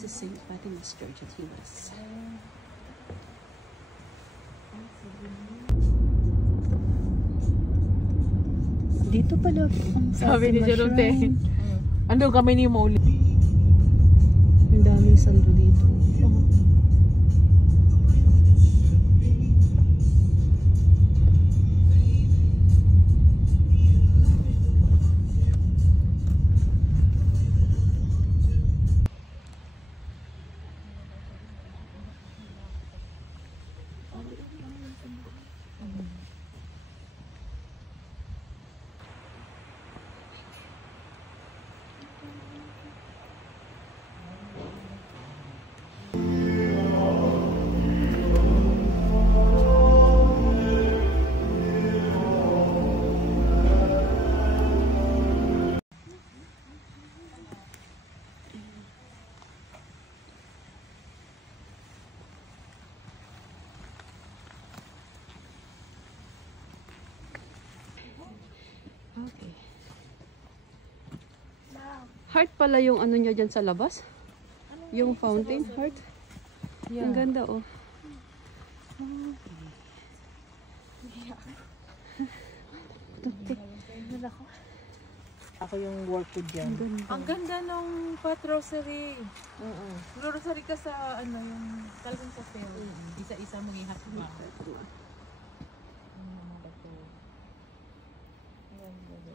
This is St. Fatima's Church at Himas. Dito pala ang sabi ni Jerome, ando kami ni Molly. Ang daming santo dito. Okay. Heart pala yung ano niya dyan sa labas. Yung fountain heart. Yeah. Ang ganda oh. Ako yung work ko dyan. Ang ganda nung Pat Rosary. Rosary ka sa ano yung talagang sa fail. Isa-isa mong ihasma.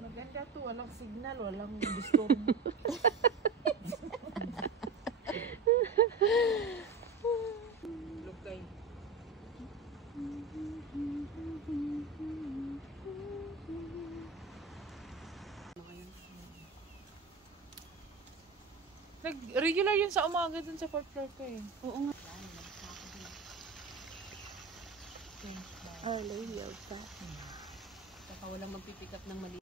Maganda to, walang signal, walang gusto. Lugay. Regular yun sa umaga dun sa 4th floor ko eh. Oo nga. Our Lady of Fatima. Saka walang magpipick up ng mali.